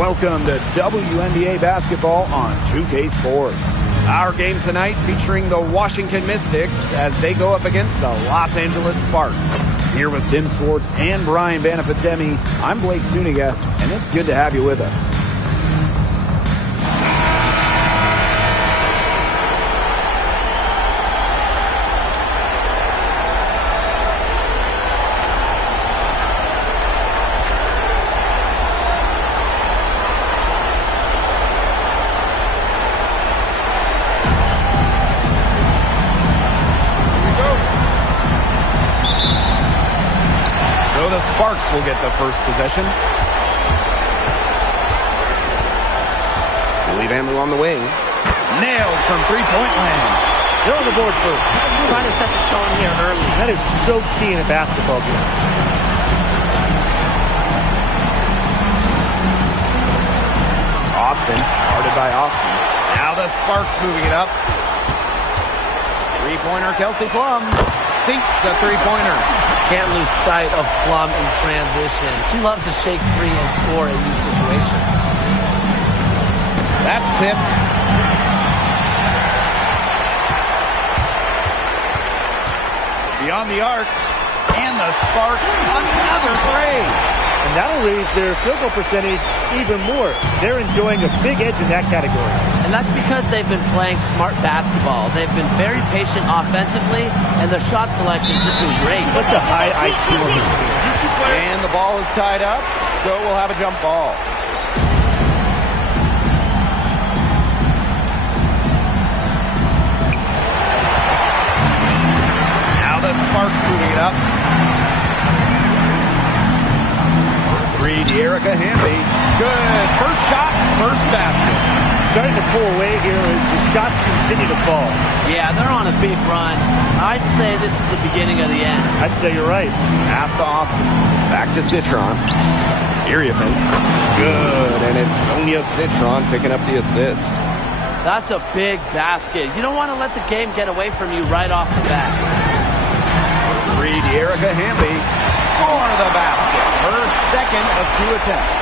Welcome to WNBA basketball on 2K Sports. Our game tonight featuring the Washington Mystics as they go up against the Los Angeles Sparks. Here with Tim Swartz and Brian Banafitemi, I'm Blake Suniga, and it's good to have you with us. Sparks will get the first possession. Julie Vanloo on the wing. Nailed from three-point land. They're on the board first. Trying to set the tone here early. That is so key in a basketball game. Austin, guarded by Austin. Now the Sparks moving it up. Three-pointer, Kelsey Plum. Sinks the three-pointer. Can't lose sight of Plum in transition. She loves to shake free and score in these situations. That's tipped. Beyond the arc. And the Sparks, another three. And that'll raise their field goal percentage even more. They're enjoying a big edge in that category. And that's because they've been playing smart basketball. They've been very patient offensively, and their shot selection has just been great. Such a high IQ on this team. And the ball is tied up, so we'll have a jump ball. Now the Sparks moving it up. Three, De'Erica Hamby. Good. First shot, first basket. Starting to pull away here as the shots continue to fall. Yeah, they're on a big run. I'd say this is the beginning of the end. I'd say you're right. Pass to Austin. Back to Citron. Iriafen. Good. And it's Sonia Citron picking up the assist. That's a big basket. You don't want to let the game get away from you right off the bat. Three, De'Erica Hamby. For the basket. Her second of two attempts.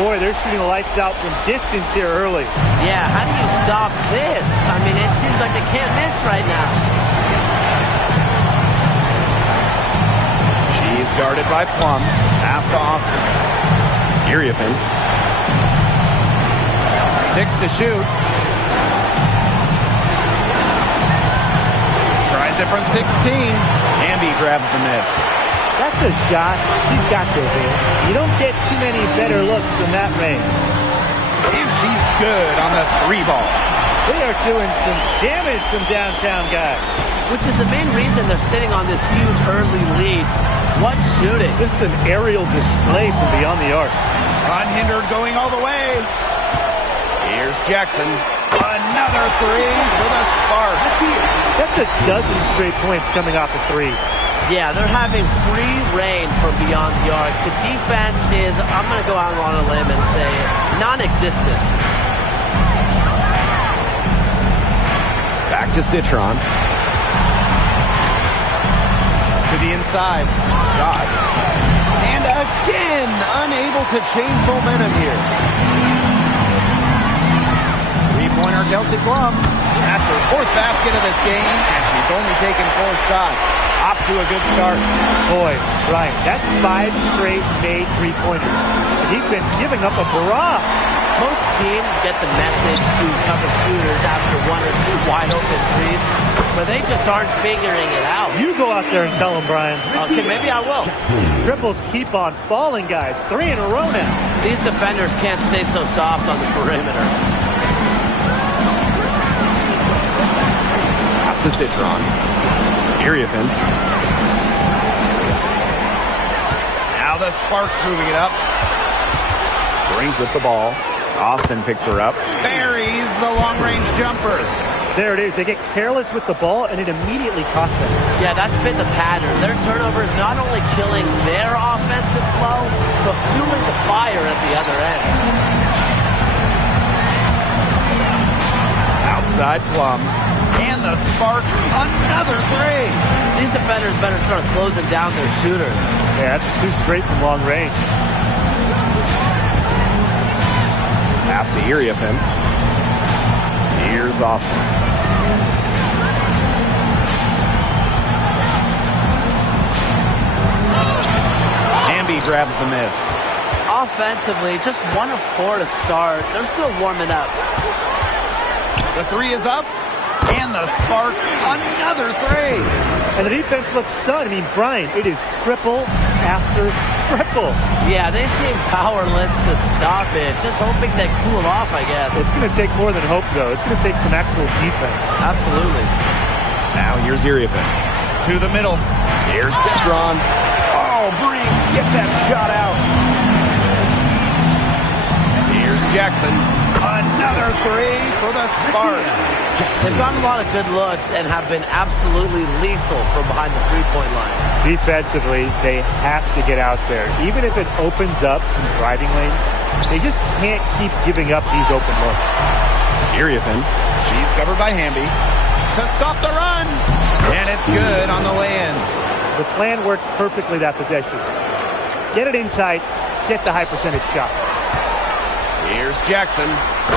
Boy, they're shooting the lights out from distance here early. Yeah, how do you stop this? I mean, it seems like they can't miss right now. She's guarded by Plum. Pass to Austin. Iriafen. 6 to shoot. Tries it from 16. Hamby grabs the miss. That's a shot she's got to hit. You don't get too many better looks from that range. And she's good on the three ball. They are doing some damage from downtown guys. Which is the main reason they're sitting on this huge early lead. What shooting? Just an aerial display from beyond the arc. Unhindered going all the way. Here's Jackson. Another three for the Sparks. That's a dozen straight points coming off of threes. Yeah, they're having free reign from beyond the arc. The defense is, I'm going to go out on a limb and say, non-existent. Back to Citron. To the inside. Scott. And again, unable to change momentum here. Three-pointer, Kelsey Plum. That's her fourth basket of this game, and she's only taken 4 shots. Off to a good start. Boy, Brian, that's 5 straight made three-pointers. The defense giving up a barrage. Most teams get the message to cover shooters after 1 or 2 wide-open threes, but they just aren't figuring it out. You go out there and tell them, Brian. Okay, maybe I will. Triples keep on falling, guys. 3 in a row now. These defenders can't stay so soft on the perimeter. Pass to Citron. Iriafen. Now the Sparks moving it up. Brings with the ball. Austin picks her up. Buries the long-range jumper. There it is. They get careless with the ball, and it immediately costs them. Yeah, that's been the pattern. Their turnovers not only killing their offensive flow, but fueling the fire at the other end. Outside Plum. And the Sparks, another three. These defenders better start closing down their shooters. Yeah, that's 2 straight from long range. Pass to Iriafin. Here's Austin. Hamby grabs the miss. Offensively, just 1 of 4 to start. They're still warming up. The three is up, and the Sparks another three. And the defense looks stunned. I mean, Brian, it is triple after triple. Yeah, they seem powerless to stop it. Just hoping they cool off, I guess. It's going to take more than hope, though. It's going to take some actual defense. Absolutely. Now here's Iriafin. To the middle. Here's Citron. Oh, Brink, get that shot out. Here's Jackson. Another three for the Sparks. They've gotten a lot of good looks and have been absolutely lethal from behind the three-point line. Defensively, they have to get out there. Even if it opens up some driving lanes, they just can't keep giving up these open looks. Iriafin. She's covered by Hamby. To stop the run. And it's good on the lay-in. The plan worked perfectly that possession. Get it inside, get the high percentage shot. Here's Jackson,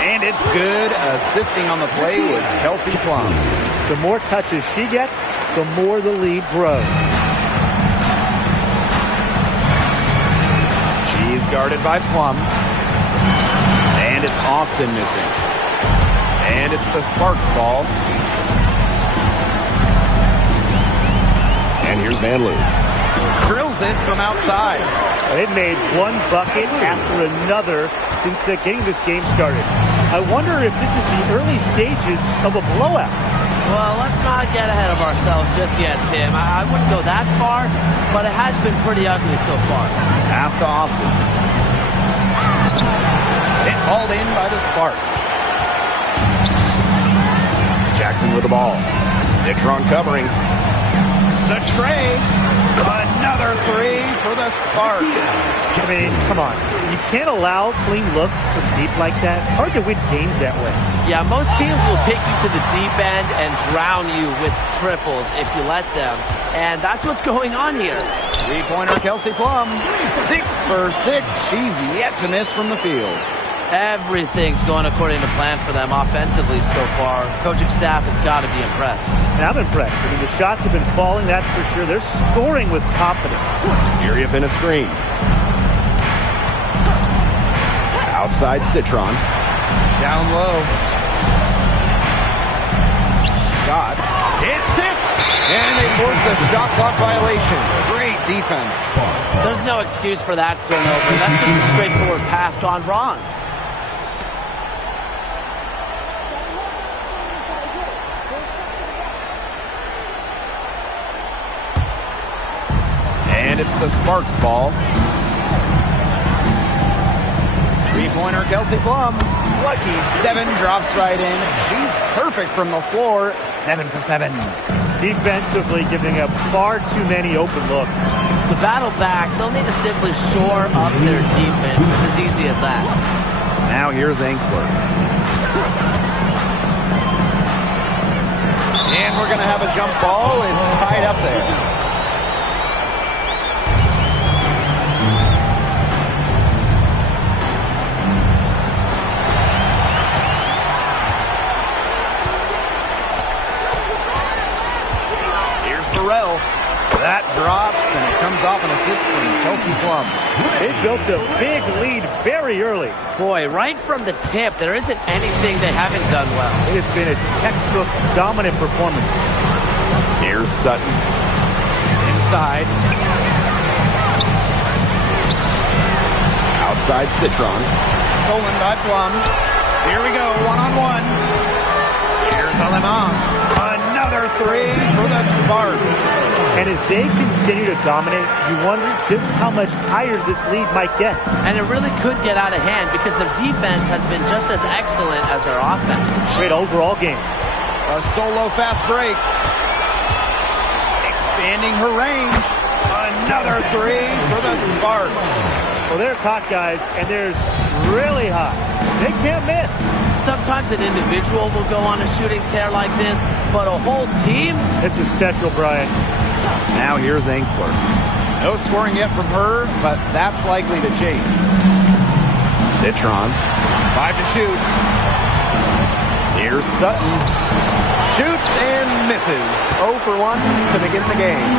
and it's good. Assisting on the play was Kelsey Plum. The more touches she gets, the more the lead grows. She's guarded by Plum. And it's Austin missing. And it's the Sparks ball. And here's Van Loo. Drills it from outside. They've made one bucket after another since getting this game started. I wonder if this is the early stages of a blowout. Well, let's not get ahead of ourselves just yet, Tim. I wouldn't go that far, but it has been pretty ugly so far. Pass to Austin. It's hauled in by the Sparks. Jackson with the ball. Citron covering. The tray. Another three for the Sparks. I mean, come on. You can't allow clean looks from deep like that. Hard to win games that way. Yeah, most teams will take you to the deep end and drown you with triples if you let them. And that's what's going on here. Three-pointer Kelsey Plum. 6 for 6. She's yet to miss from the field. Everything's going according to plan for them offensively so far. Coaching staff has got to be impressed. And I'm impressed. I mean, the shots have been falling, that's for sure. They're scoring with confidence. Iriafin a screen. Outside Citron. Down low. Scott. It's tipped. And they force the shot clock violation. Great defense. There's no excuse for that turnover. That's just a straightforward pass gone wrong. And it's the Sparks ball. Three-pointer Kelsey Plum. Lucky 7 drops right in. She's perfect from the floor. 7 for 7. Defensively giving up far too many open looks. To battle back, they'll need to simply shore up their defense. It's as easy as that. Now here's Angsler. And we're going to have a jump ball. It's tied up there. That drops, and it comes off an assist from Kelsey Plum. They built a big lead very early. Boy, right from the tip, there isn't anything they haven't done well. It has been a textbook dominant performance. Here's Sutton. Inside. Outside Citron. Stolen by Plum. Here we go, one-on-one. Here's Alemang. Another three for the Sparks. And as they continue to dominate, you wonder just how much higher this lead might get. And it really could get out of hand because their defense has been just as excellent as their offense. Great overall game. A solo fast break. Expanding her range. Another three for the Sparks. Well, there's hot guys, and there's really hot. They can't miss. Sometimes an individual will go on a shooting tear like this, but a whole team? This is special, Brian. Now here's Angsler. No scoring yet from her, but that's likely to change. Citron. 5 to shoot. Here's Sutton. Shoots and misses. 0 for 1 to begin the game.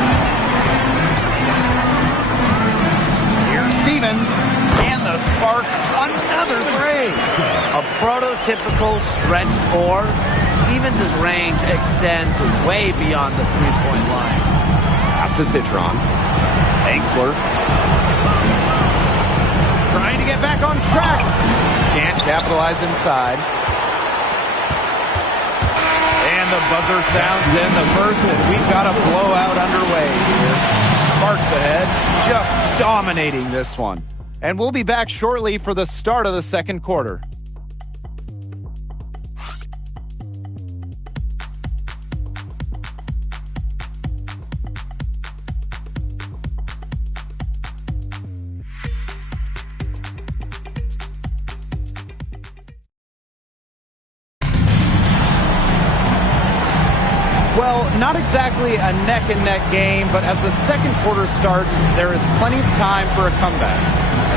Here's Stevens. And the Sparks, another three. A prototypical stretch 4. Stevens' range extends way beyond the three-point line. Pass to Citron. Angsler. Trying to get back on track. Can't capitalize inside. And the buzzer sounds in the first, and we've got a blowout underway here. Sparks ahead, just dominating this one. And we'll be back shortly for the start of the second quarter. Well, not exactly a neck-and-neck game, but as the second quarter starts, there is plenty of time for a comeback.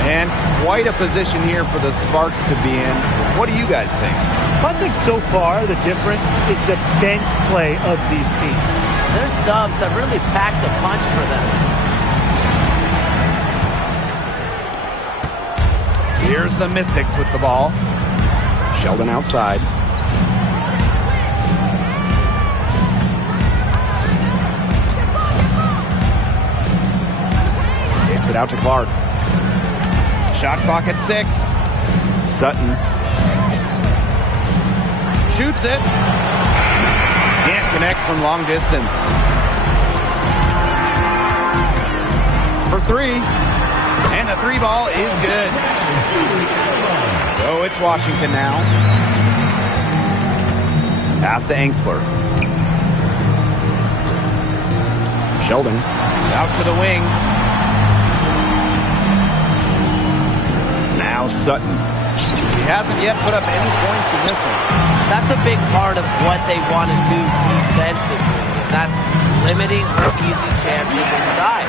And quite a position here for the Sparks to be in. What do you guys think? I think so far the difference is the bench play of these teams. Their subs have really packed a punch for them. Here's the Mystics with the ball. Sheldon outside. Gets it out to Clark. Shot clock at 6. Sutton. Shoots it. Can't connect from long distance. For 3. And the 3 ball is good. So it's Washington now. Pass to Angsler. Sheldon. Out to the wing. Now Sutton. He hasn't yet put up any points in this one. That's a big part of what they want to do defensively. And that's limiting her easy chances inside.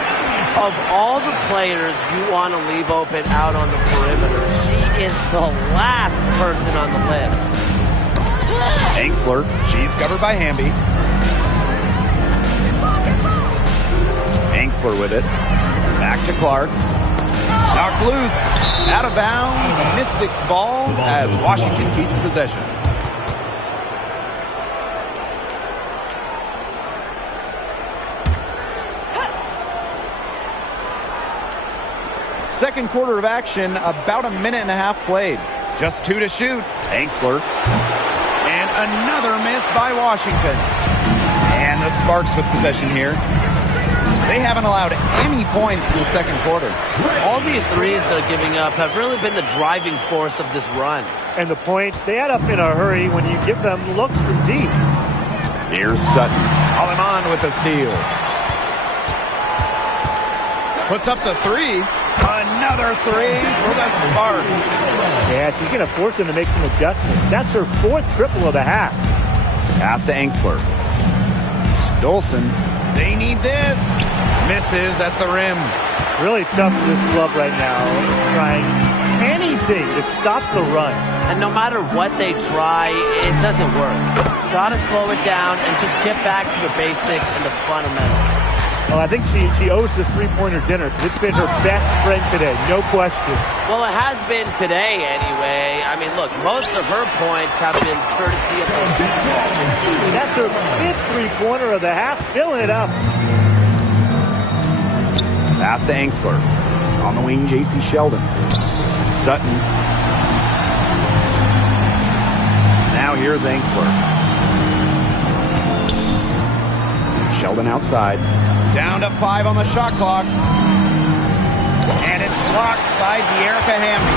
Of all the players you want to leave open out on the perimeter, she is the last person on the list. Angsler. She's covered by Hamby. Angsler with it. Back to Clark. Knocked loose. Out of bounds. Mystics ball as Washington keeps possession. Second quarter of action, about a minute and a half played. Just 2 to shoot. Angsler. And another miss by Washington. And the Sparks with possession here. They haven't allowed any points in the second quarter. All these threes they're giving up have really been the driving force of this run. And the points, they add up in a hurry when you give them looks from deep. Here's Sutton. Call him on with a steal. Puts up the 3. Another 3 for the Sparks. Yeah, she's going to force them to make some adjustments. That's her 4th triple of the half. Pass to Angsler. Dolson. They need this. Misses at the rim. Really tough for this club right now. Trying anything to stop the run. And no matter what they try, it doesn't work. Gotta slow it down and just get back to the basics and the fundamentals. Well, I think she owes the three-pointer dinner because it's been her best friend today, no question. Well, it has been today anyway. I mean, look, most of her points have been courtesy of her deep ball. That's her 5th three-pointer of the half, filling it up. Pass to Angsler. On the wing, J.C. Sheldon. Sutton. Now here's Angsler. Sheldon outside. Down to 5 on the shot clock. And it's blocked by De'Erica Hamby.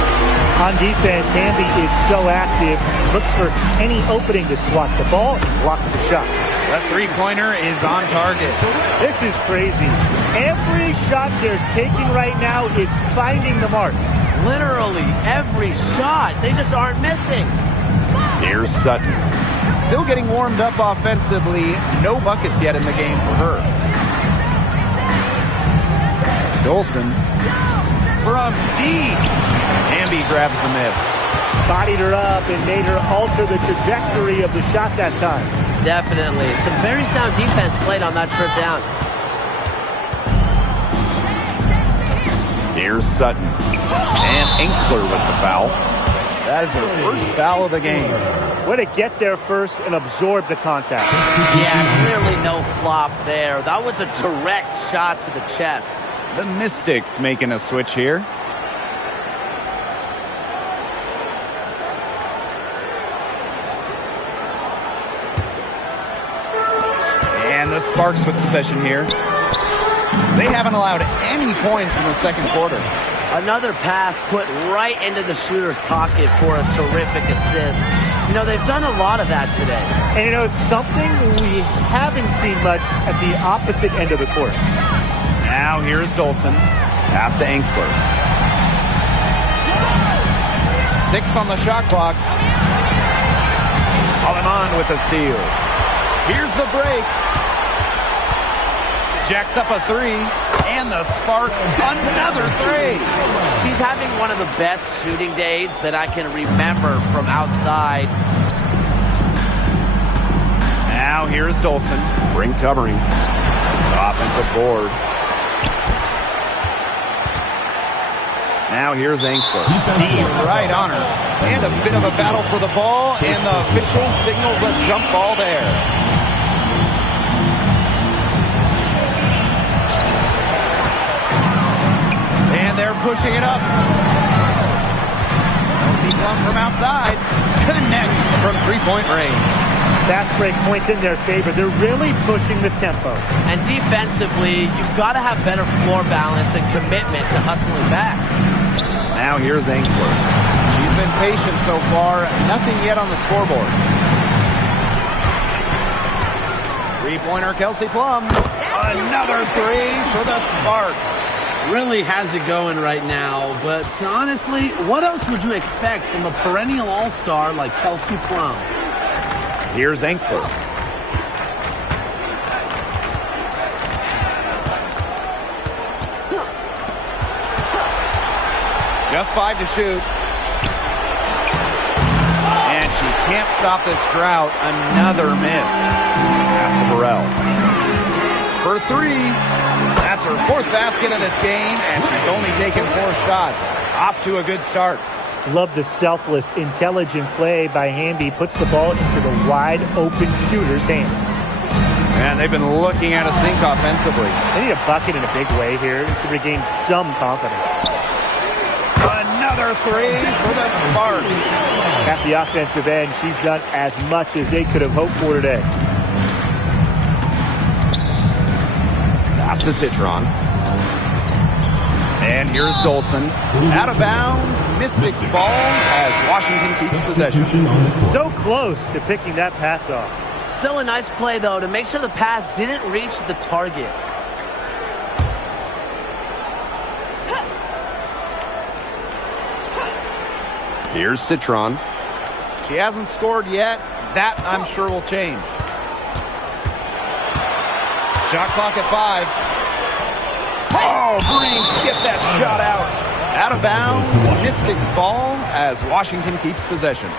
On defense, Hamby is so active. Looks for any opening to swat the ball and blocks the shot. The three-pointer is on target. This is crazy. Every shot they're taking right now is finding the mark. Literally every shot. They just aren't missing. Here's Sutton. Still getting warmed up offensively. No buckets yet in the game for her. Dolson from deep. Hamby grabs the miss. bodied her up and made her alter the trajectory of the shot that time. Definitely. Some very sound defense played on that trip down. Here's Sutton. And Engstler with the foul. That is her first foul of the game. Way to get there first and absorb the contact. Yeah, clearly no flop there. That was a direct shot to the chest. The Mystics making a switch here. And the Sparks with possession here. They haven't allowed any points in the second quarter. Another pass put right into the shooter's pocket for a terrific assist. You know, they've done a lot of that today. And, you know, it's something we haven't seen much at the opposite end of the court. Now here's Dolson. Pass to Engstler. 6 on the shot clock. Aleman with the steal. Here's the break. Jacks up a 3. And the Sparks, another 3. She's having one of the best shooting days that I can remember from outside. Now here's Dolson. Ring covering. Offensive board. Now here's Engstler. He's right on her. And a bit of a battle for the ball. And the official signals a jump ball there. And they're pushing it up. Kelsey Plum from outside. Connects from three-point range. Fast break points in their favor. They're really pushing the tempo. And defensively, you've got to have better floor balance and commitment to hustling back. Now here's Engstler. She's been patient so far. Nothing yet on the scoreboard. Three-pointer, Kelsey Plum. Another 3 for the Sparks. Really has it going right now, but honestly, what else would you expect from a perennial all-star like Kelsey Plum? Here's Engstler. Just 5 to shoot. And she can't stop this drought. Another miss. Pass to Burrell. For 3. That's her 4th basket of this game, and she's only taken 4 shots. Off to a good start. Love the selfless, intelligent play by Hamby. Puts the ball into the wide-open shooter's hands. And they've been looking at a sink offensively. They need a bucket in a big way here to regain some confidence. Another 3 for the Sparks. At the offensive end, she's done as much as they could have hoped for today. Pass to Citron. And here's Dolson. Out of bounds. Mystics ball as Washington keeps possession. So close to picking that pass off. Still a nice play, though, to make sure the pass didn't reach the target. Here's Citron. She hasn't scored yet. That, I'm sure, will change. Shot clock at 5. Oh, Brink, get that shot out. Out of bounds. Mystics ball as Washington keeps possession.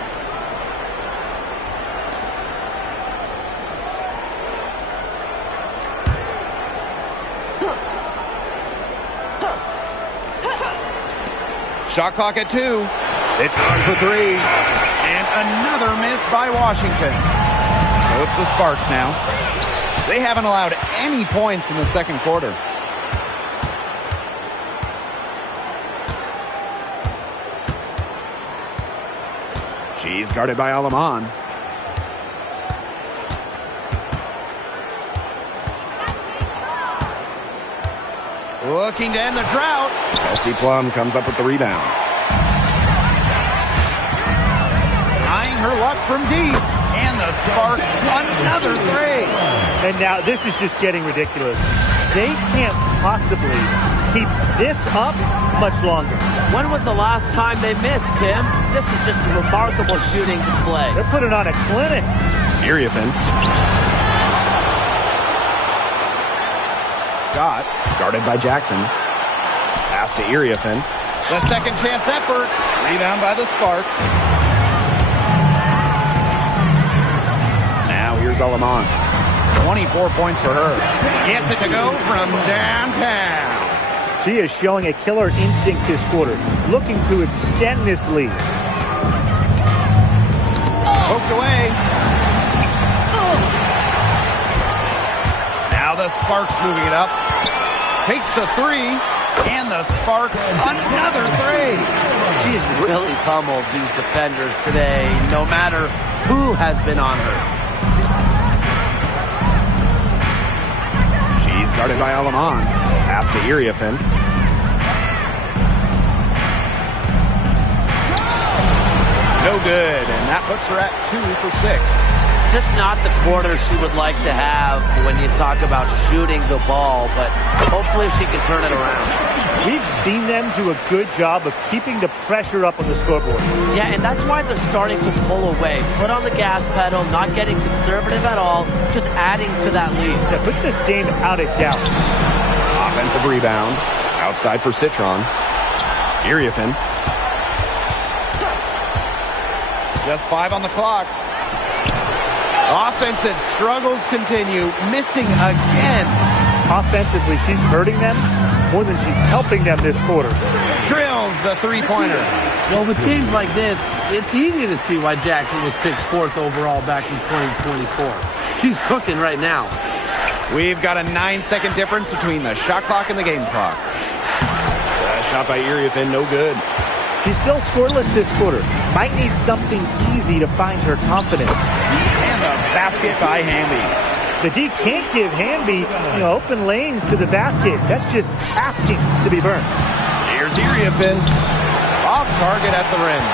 Shot clock at 2. Citron for 3. And another miss by Washington. So it's the Sparks now. They haven't allowed any points in the second quarter. She's guarded by Aleman. Looking to end the drought. Kelsey Plum comes up with the rebound. Trying her luck from deep. And the Sparks, another 3. And now this is just getting ridiculous. They can't possibly keep this up much longer. When was the last time they missed, Tim? This is just a remarkable shooting display. They're putting on a clinic. Iriafin. Scott, guarded by Jackson. Pass to Iriafin. The second chance effort. Rebound by the Sparks. Here's Alaman. 24 points for her. Gets it to go from downtown. She is showing a killer instinct this quarter, looking to extend this lead. Poked away. Now the Sparks moving it up. Takes the three, and the Sparks another three. She's really pummeled these defenders today, no matter who has been on her. She's guarded by Alaman. Pass to Iriafin. No good, and that puts her at 2 for 6. Just not the quarter she would like to have when you talk about shooting the ball, but hopefully she can turn it around. We've seen them do a good job of keeping the pressure up on the scoreboard. Yeah, and that's why they're starting to pull away. Put on the gas pedal, not getting conservative at all, just adding to that lead. Yeah, put this game out of doubt. Offensive rebound. Outside for Citron. Iriafin. Just 5 on the clock. Offensive struggles continue. Missing again. Offensively, she's hurting them more than she's helping them this quarter. Drills the three-pointer. Well, with games like this, it's easy to see why Jackson was picked 4th overall back in 2024. She's cooking right now. We've got a 9-second difference between the shot clock and the game clock. Shot by Iriafin, no good. She's still scoreless this quarter. Might need something easy to find her confidence. And a basket by Hamby. The D can't give Hamby, open lanes to the basket. That's just asking to be burned. Here's Iriafin. Off target at the rim.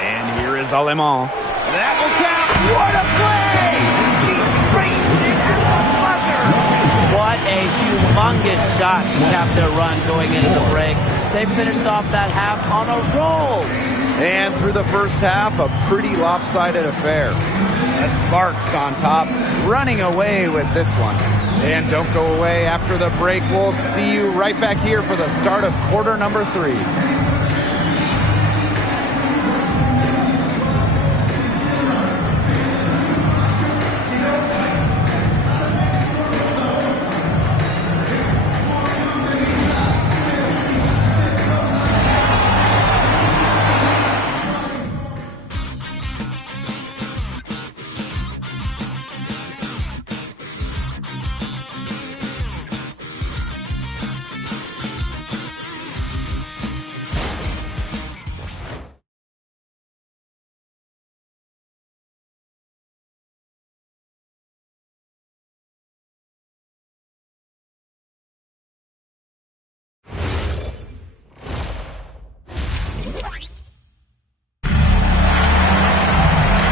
And here is Alaman. That will count. What a play! What a humongous shot to cap their run going into the break. They finished off that half on a roll. And through the first half, a pretty lopsided affair. The Sparks on top, running away with this one. And don't go away after the break. We'll see you right back here for the start of quarter number 3.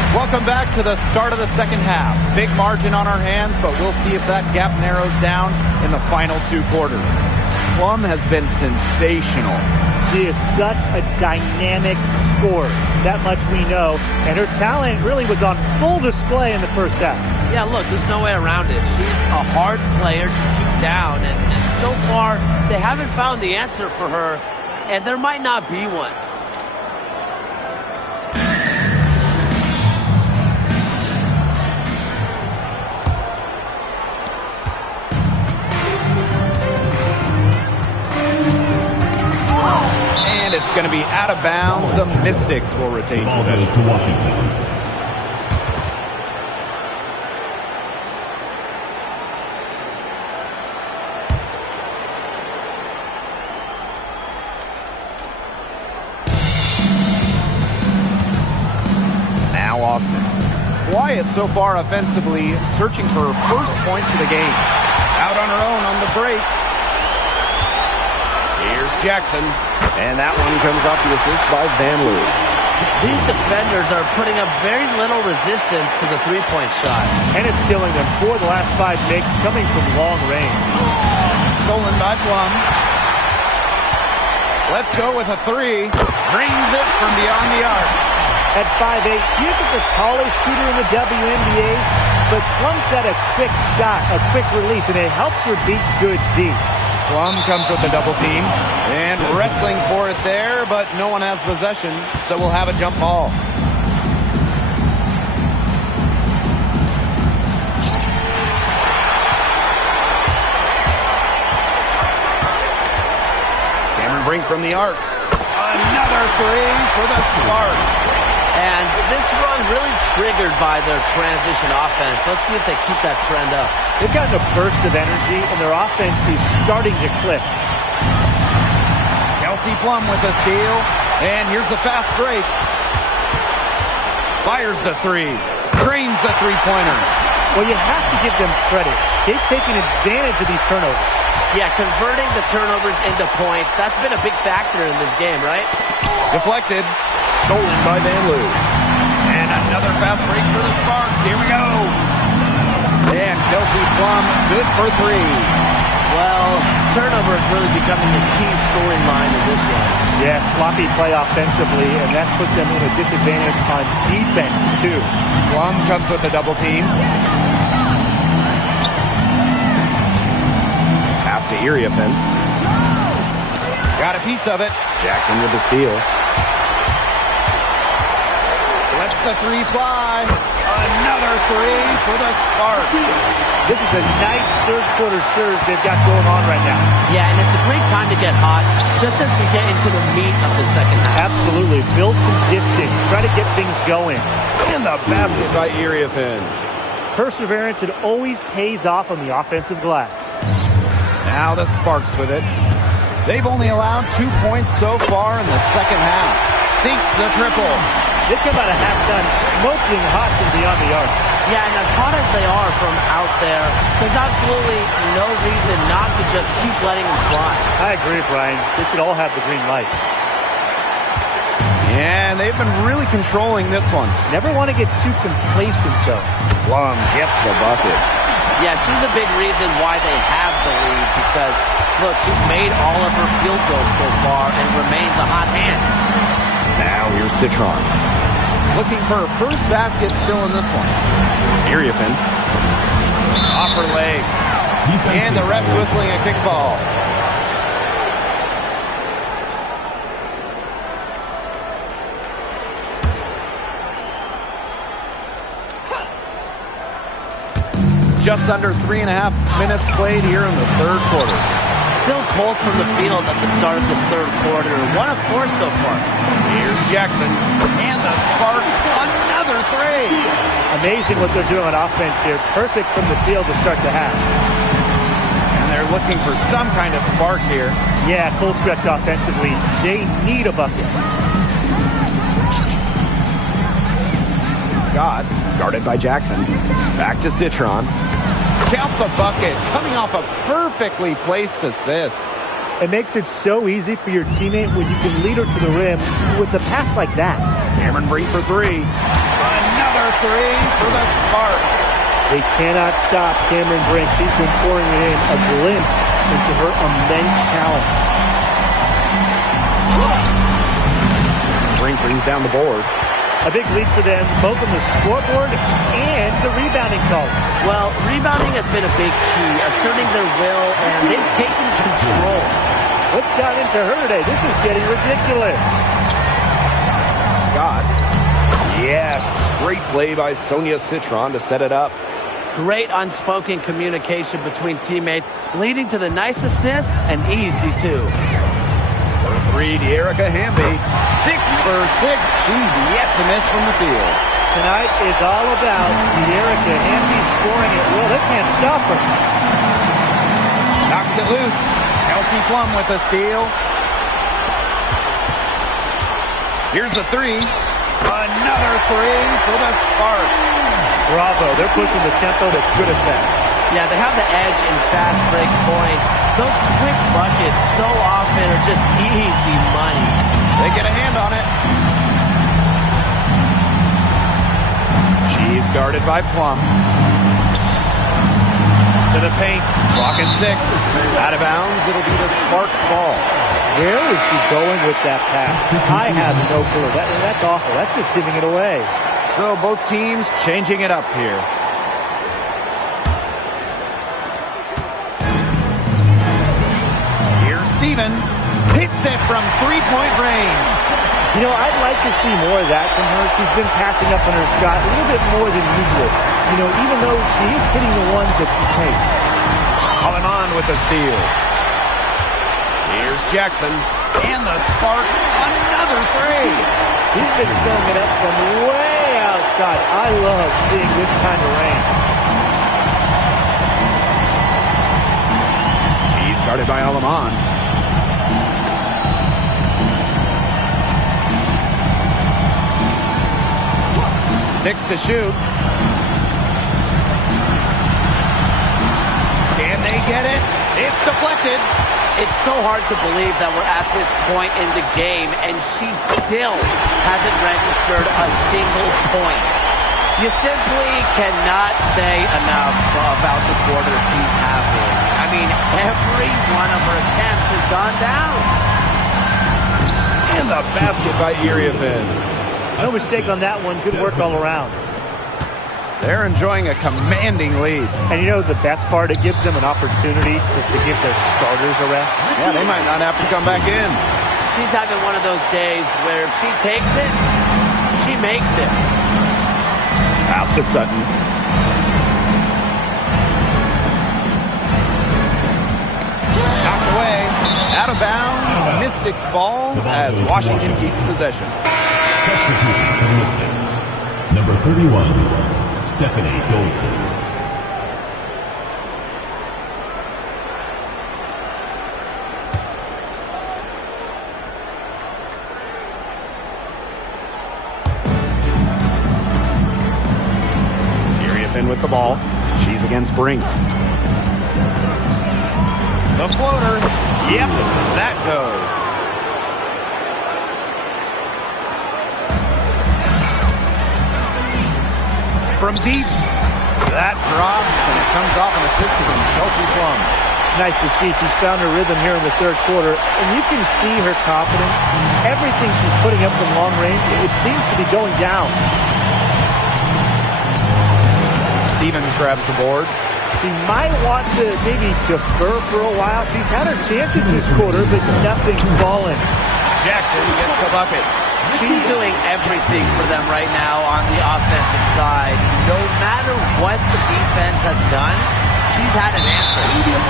Welcome back to the start of the second half. Big margin on our hands, but we'll see if that gap narrows down in the final 2 quarters. Plum has been sensational. She is such a dynamic scorer. That much we know. And her talent really was on full display in the first half. Yeah, look, there's no way around it. She's a hard player to keep down. And so far, they haven't found the answer for her. And there might not be one. And it's going to be out of bounds. The Mystics will retain possession. Ball goes to Washington. Now Austin. Quiet so far offensively, searching for her first points of the game. Out on her own on the break. Here's Jackson. And that one comes off the assist by Van Loo. These defenders are putting up very little resistance to the three-point shot. And it's killing them. 4 of the last 5 makes coming from long range. Stolen by Plum. Let's go with a 3. Brings it from beyond the arc. At 5'8", she isn't the tallest shooter in the WNBA, but Plum's got a quick shot, a quick release, and it helps her beat good D. Plum comes with the double team and wrestling for it there, but no one has possession, so we'll have a jump ball. Going from the arc. Another three for the Sparks. And this run really triggered by their transition offense. Let's see if they keep that trend up. They've gotten a burst of energy, and their offense is starting to click. Kelsey Plum with a steal. And here's the fast break. Fires the three. Drains the three-pointer. Well, you have to give them credit. They've taken advantage of these turnovers. Yeah, converting the turnovers into points, that's been a big factor in this game, right? Deflected. Stolen by Van Loo. And another fast break for the Sparks. Here we go. And Kelsey Plum, good for three. Well, turnover is really becoming the key storyline in this one. Yeah, sloppy play offensively, and that's put them in a disadvantage on defense, too. Plum comes with a double team. Pass to Iriafen. Got a piece of it. Jackson with the steal. Lets the three fly. Another three for the Sparks. This is a nice third-quarter surge they've got going on right now. Yeah, and it's a great time to get hot, just as we get into the meat of the second half. Absolutely. Build some distance. Try to get things going. And the basket by Iriafen. Perseverance, it always pays off on the offensive glass. Now the Sparks with it. They've only allowed 2 points so far in the second half. Sinks the triple. They come out of halftime smoking hot from beyond the arc. Yeah, and as hot as they are from out there, there's absolutely no reason not to just keep letting them fly. I agree, Brian. They should all have the green light. And they've been really controlling this one. Never want to get too complacent, though. Plum gets the bucket. Yeah, she's a big reason why they have the lead because, look, she's made all of her field goals so far and remains a hot hand. Now here's Citron. Looking for her first basket still in this one. Iriafen. Off her leg. And the ref's whistling a kickball. Just under 3.5 minutes played here in the third quarter. Still cold from the field at the start of this third quarter. 1 of 4 so far. Here's Jackson. And the Sparks, another three. Amazing what they're doing on offense here. Perfect from the field to start the half. And they're looking for some kind of spark here. Yeah, cold stretch offensively. They need a bucket. Scott, guarded by Jackson. Back to Citron. Count the bucket, coming off a perfectly placed assist. It makes it so easy for your teammate when you can lead her to the rim with a pass like that. Cameron Brink for three. Another three for the Sparks. They cannot stop Cameron Brink. She's been pouring it in, a glimpse into her immense talent. Brink brings down the board. A big lead for them, both on the scoreboard and the rebounding column. Well, rebounding has been a big key, asserting their will, and they've taken control. What's got into her today? This is getting ridiculous. Scott. Yes. Great play by Sonia Citron to set it up. Great unspoken communication between teammates, leading to the nice assist and easy two. For three, De'Erica Hamby. 6 for 6. She's yet to miss from the field. Tonight is all about De'Erica Hamby scoring it. Well, they can't stop her. Knocks it loose. Kelsey Plum with a steal. Here's the three. Another three for the Sparks. Bravo. They're pushing the tempo to good effect. Yeah, they have the edge in fast break points. Those quick buckets so often are just easy money. They get a hand on it. She's guarded by Plum. To the paint. Clock at 6. Out of bounds. It'll be the Sparks ball. Where is she going with that pass? I have no clue. That's awful. That's just giving it away. So both teams changing it up here. Here's Stevens. Hits it from three-point range. You know, I'd like to see more of that from her. She's been passing up on her shot a little bit more than usual. You know, even though she is hitting the ones that she takes. Calling on with the steal. Here's Jackson. And the Sparks, another three. He's been filling it up from way outside. I love seeing this kind of rain. He's guarded by Alaman. 6 to shoot. Can they get it? It's deflected. It's so hard to believe that we're at this point in the game and she still hasn't registered a single point. You simply cannot say enough about the quarter she's having. I mean, every one of her attempts has gone down. And the basket by Iriafen. No mistake on that one. Good work all around. They're enjoying a commanding lead. And you know the best part? It gives them an opportunity to give their starters a rest. Yeah, they might not have to come back in. She's having one of those days where if she takes it, she makes it. Pass to Sutton. Knocked away. Out of bounds. Mystics ball as Washington keeps possession. Substituting for Mystics, number 31. Stephanie Goldson. Iriafen with the ball. She's against Brink. The floater. Yep, that goes. From deep, that drops, and it comes off an assist from Kelsey Plum. Nice to see she's found her rhythm here in the third quarter, and you can see her confidence. Everything she's putting up from long range, it seems to be going down. Stevens grabs the board. She might want to maybe defer for a while. She's had her chances this quarter, but nothing's fallen. Jackson gets the bucket. She's doing everything for them right now on the offensive side. No matter what the defense has done, she's had an answer.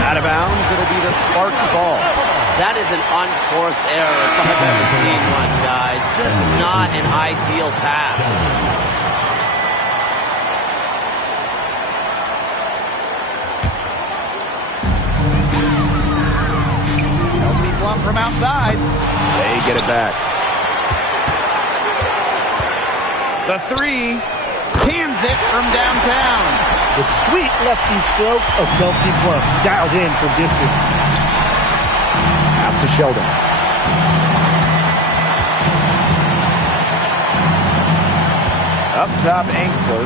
Out of bounds, it'll be the Sparks ball. That is an unforced error if I've ever seen one, guys. Just not an ideal pass. Kelsey Plum from outside. They get it back. The three, cans it from downtown. The sweet lefty stroke of Kelsey Plum, dialed in from distance. Pass to Sheldon. Up top, Angsler.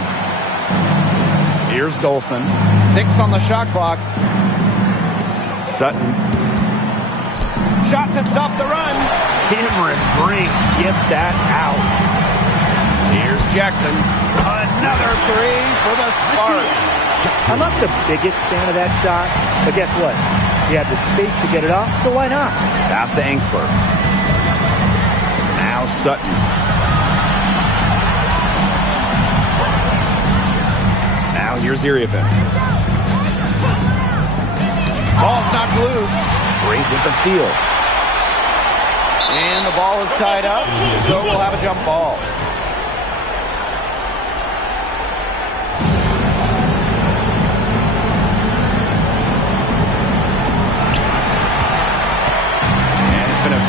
Here's Dolson. 6 on the shot clock. Sutton. Shot to stop the run. Cameron Brink, get that out. Here's Jackson. Another three for the Sparks. I'm not the biggest fan of that shot, but guess what? He had the space to get it off, so why not? Pass to Angsler. Now Sutton. Now here's Iriafen. Ball's knocked loose. Brink with the steal. And the ball is tied up, so we'll have a jump ball.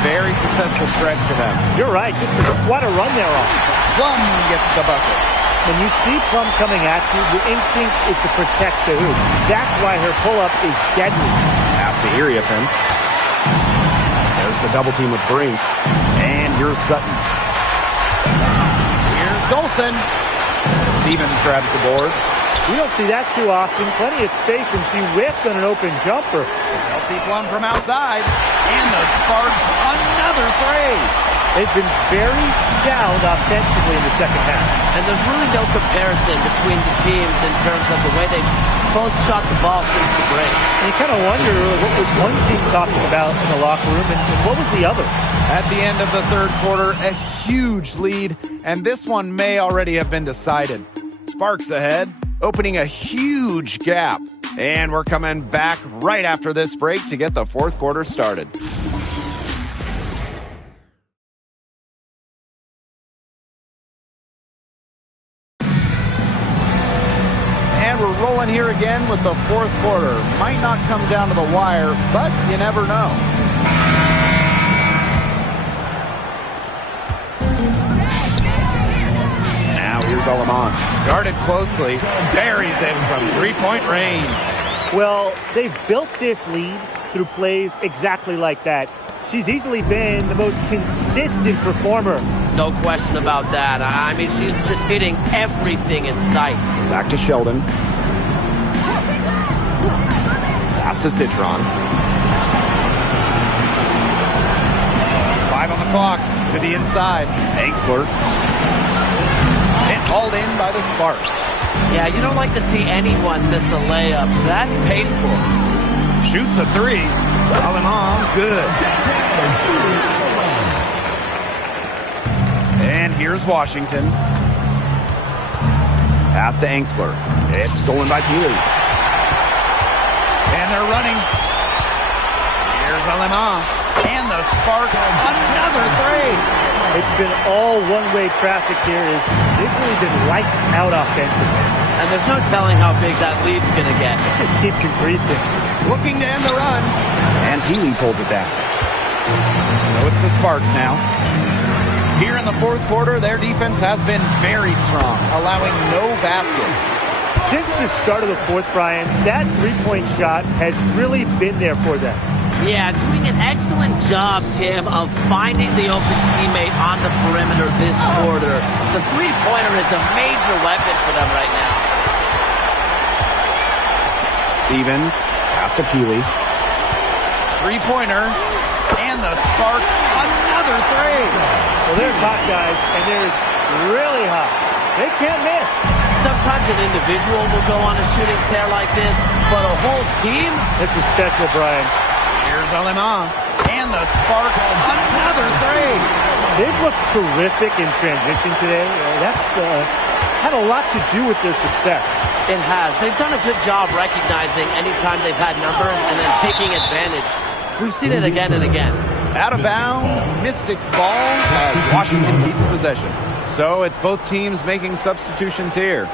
Very successful stretch for them. You're right. Just what a run they're on. Plum gets the bucket. When you see Plum coming at you, the instinct is to protect the hoop. That's why her pull-up is deadly. Pass to Iriafen. There's the double team with Brink. And here's Sutton. Here's Dolson. Stevens grabs the board. We don't see that too often. Plenty of space, and she whiffs on an open jumper. Kelsey Plum from outside. And the Sparks, another three. They've been very sound offensively in the second half. And there's really no comparison between the teams in terms of the way they both shot the ball since the break. And you kind of wonder what was one team talking about in the locker room and what was the other? At the end of the third quarter, a huge lead, and this one may already have been decided. Sparks ahead, opening a huge gap. And we're coming back right after this break to get the fourth quarter started. rolling here again with the fourth quarter. Might not come down to the wire, but you never know. Now here's Alaman. Guarded closely. Buries it from three-point range. Well, they've built this lead through plays exactly like that. She's easily been the most consistent performer. No question about that. I mean, she's just hitting everything in sight. Back to Sheldon. Pass to Citron. 5 on the clock. To the inside. Angsler. It's hauled in by the Sparks. Yeah, you don't like to see anyone miss a layup. That's painful. Shoots a three. Alaman, good. And here's Washington. Pass to Angsler. It's stolen by Peely. And they're running. Here's Alaman. And the Sparks, another three. It's been all one-way traffic here. They've really been lights out offensively. And there's no telling how big that lead's going to get. It just keeps increasing. Looking to end the run. And Healy pulls it down. So it's the Sparks now. Here in the fourth quarter, their defense has been very strong, allowing no baskets. Since the start of the fourth, Brian, that three-point shot has really been there for them. Yeah, doing an excellent job, Tim, of finding the open teammate on the perimeter this quarter. The three-pointer is a major weapon for them right now. Stevens, pass to Peely. Three-pointer, and the Sparks, another three. Well, there's hot guys, and there's really hot. They can't miss. Sometimes an individual will go on a shooting tear like this, but a whole team? This is special, Brian. Here's Alaman, and the Sparks, another three. They've looked terrific in transition today. That's had a lot to do with their success. It has. They've done a good job recognizing anytime they've had numbers and then taking advantage. We've seen it again and again. Out of bounds, Mystics ball as Washington keeps possession. So it's both teams making substitutions here.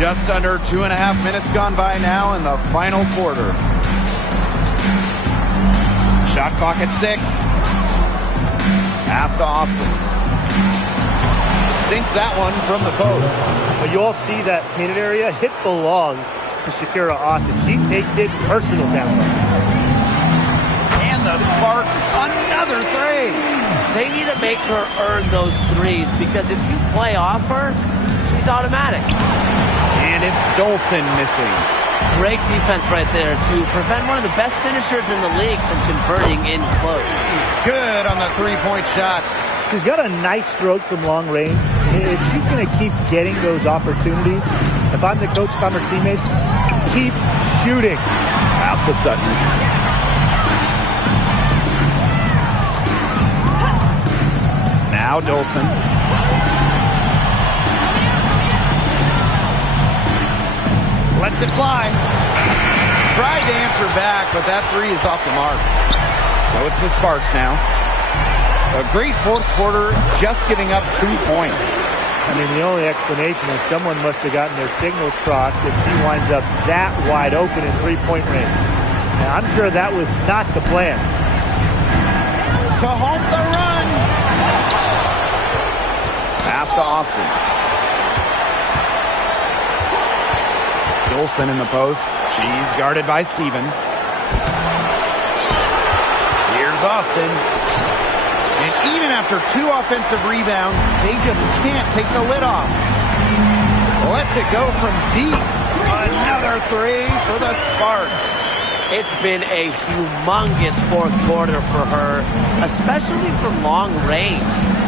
Just under 2.5 minutes gone by now in the final quarter. Shot clock at 6. Pass to Austin. Sinks that one from the post. But you all see that painted area. It belongs to Shakira Austin. She takes it personal down there. And the Sparks, another three. They need to make her earn those threes because if you play off her, she's automatic. And it's Dolson missing. Great defense right there to prevent one of the best finishers in the league from converting in close. Good on the three-point shot. She's got a nice stroke from long range. If she's going to keep getting those opportunities, if I'm the coach, if I'm her teammates, keep shooting. Pass to Sutton. Now Dolson. Lets it fly. Tried to answer back, but that three is off the mark. So it's the Sparks now. A great fourth quarter, just giving up 2 points. I mean, the only explanation is someone must have gotten their signals crossed if he winds up that wide open in three-point range. Now, I'm sure that was not the plan. To home the run. Pass to Austin. Dolson in the post. She's guarded by Stevens. Here's Austin. And even after 2 offensive rebounds, they just can't take the lid off. Lets it go from deep. Another three for the Sparks. It's been a humongous fourth quarter for her, especially from long range.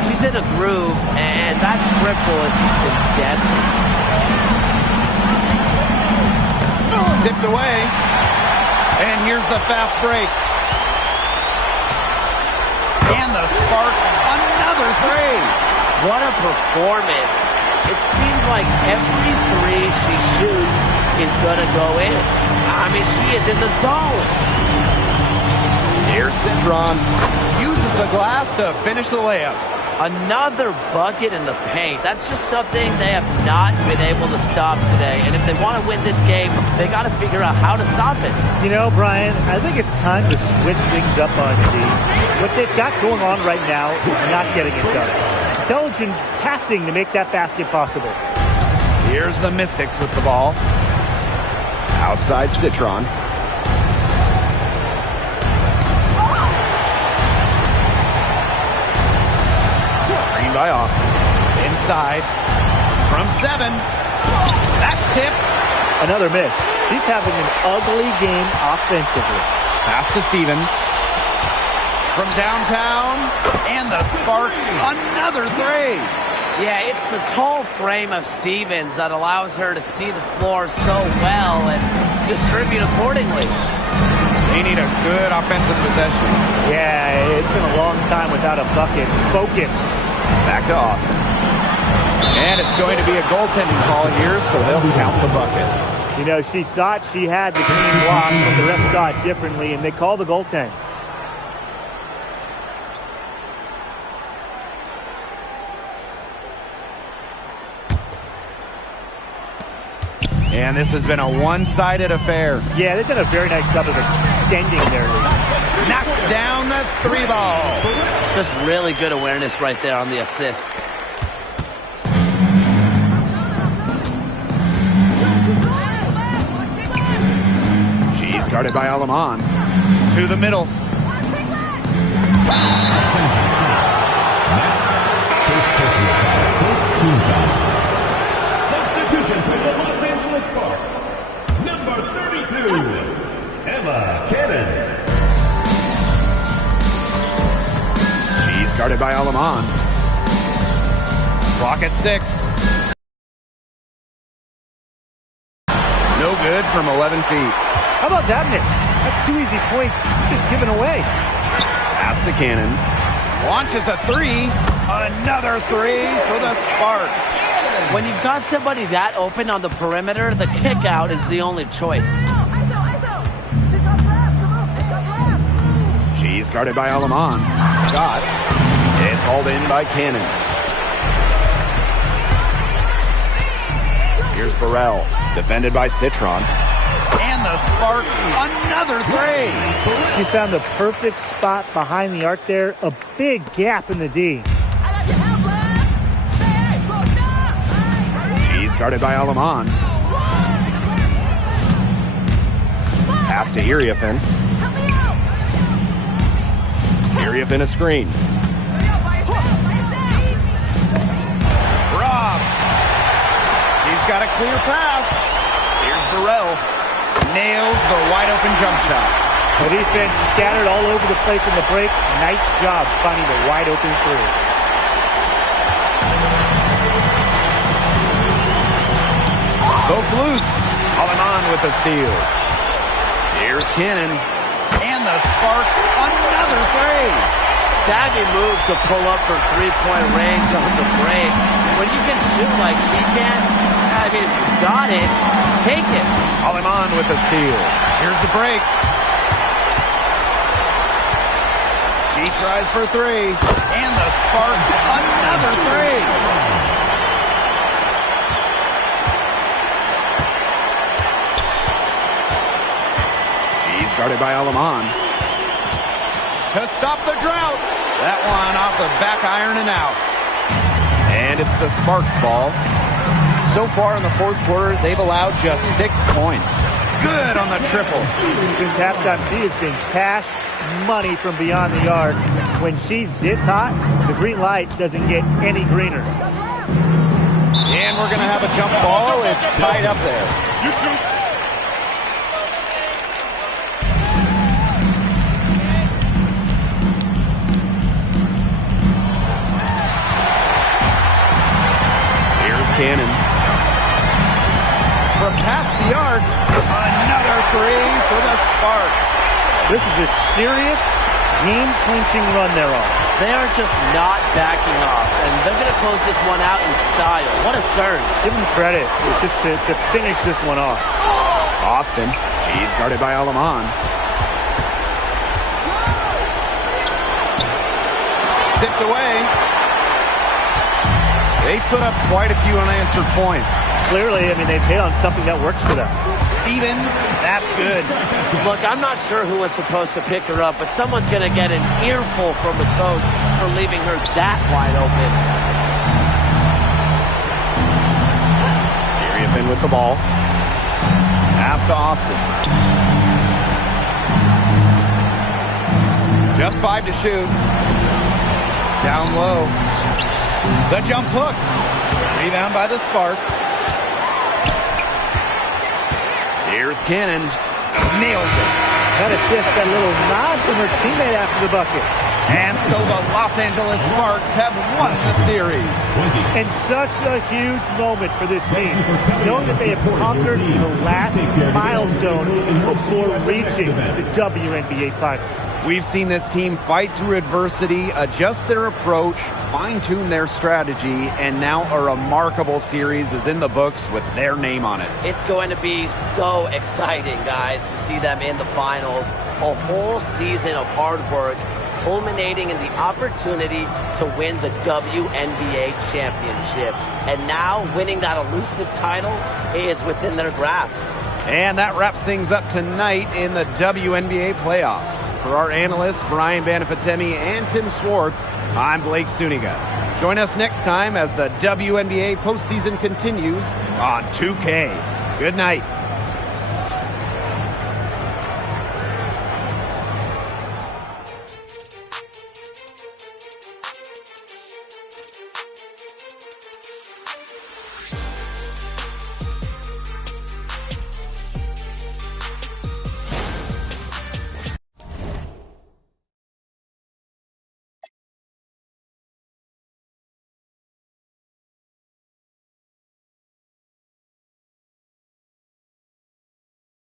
She's in a groove, and that triple has just been deadly. Tipped away. And here's the fast break. And the Sparks, another three. What a performance. It seems like every three she shoots is going to go in. I mean, she is in the zone. Here's Citron. Uses the glass to finish the layup. Another bucket in the paint. That's just something they have not been able to stop today. And if they want to win this game, they got to figure out how to stop it. You know, Brian, I think it's time to switch things up on the team. What they've got going on right now is not getting it done. Intelligent passing to make that basket possible. Here's the Mystics with the ball. Outside Citron. Screen by Austin. Inside. From 7. That's tipped. Another miss. She's having an ugly game offensively. Pass to Stevens. From downtown. And the Sparks. Another 3. Yeah, it's the tall frame of Stevens that allows her to see the floor so well and distribute accordingly. They need a good offensive possession. Yeah, it's been a long time without a bucket. Focus. Back to Austin. And it's going to be a goaltending call here, so they'll count the bucket. You know, she thought she had the clean block, but the ref saw it differently, and they call the goaltend. And this has been a one-sided affair. Yeah, they've done a very nice job of extending their lead. Knocks down the 3 ball. Just really good awareness right there on the assist. She's guarded by Alaman. To the middle. Substitution for the Los Angeles Sparks. Number 32, Emma Cannon. She's guarded by Alaman. Clock at 6. No good from 11 feet. How about that miss? That's 2 easy points just given away. Pass to Cannon. Launches a 3. Another 3 for the Sparks. When you've got somebody that open on the perimeter, the kick out is the only choice. She's guarded by Alaman. Scott. It's hauled in by Cannon. Here's Burrell. Defended by Citron. And the Sparks, another 3. She found the perfect spot behind the arc there. A big gap in the D. She's guarded by Alaman. Pass to Iriafin. Iriafin a screen. Rob. He's got a clear path. Here's Burrell. Nails the wide open jump shot. The defense scattered all over the place in the break. Nice job finding the wide open 3. Both loose. Alaman with the steal. Here's Cannon. And the Sparks, another 3. Savvy move to pull up for three-point range on the break. When you can shoot like she can, I mean, if you got it, take it. Alaman with the steal. Here's the break. She tries for 3. And the Sparks, another 3. Guarded by Alaman. To stop the drought. That one off the back iron and out. And it's the Sparks ball. So far in the fourth quarter, they've allowed just 6 points. Good on the triple. Since halftime, she has been cash money from beyond the arc. When she's this hot, the green light doesn't get any greener. And we're going to have a jump ball. It's tied up there. You two. Cannon. From past the arc, another 3 for the Sparks. This is a serious game-clinching run they're on. They are just not backing off, and they're going to close this one out in style. What a surge. Give them credit just to finish this one off. Austin, she's guarded by Alaman. tipped away. They put up quite a few unanswered points. Clearly, I mean, they've hit on something that works for them. Stevens, that's good. Look, I'm not sure who was supposed to pick her up, but someone's going to get an earful from the coach for leaving her that wide open. Finn with the ball. Pass to Austin. Just 5 to shoot. Down low. The jump hook. Rebound by the Sparks. Here's Cannon. Nails it. That assist, that little nod from her teammate after the bucket. And so the Los Angeles Sparks have won the series. And such a huge moment for this team, knowing that they have conquered the last milestone before reaching the WNBA Finals. We've seen this team fight through adversity, adjust their approach, fine-tune their strategy, and now a remarkable series is in the books with their name on it. It's going to be so exciting, guys, to see them in the finals. A whole season of hard work, culminating in the opportunity to win the WNBA championship. And now winning that elusive title is within their grasp. And that wraps things up tonight in the WNBA playoffs. For our analysts, Brian Banafitemi and Tim Swartz, I'm Blake Suniga. Join us next time as the WNBA postseason continues on 2K. Good night.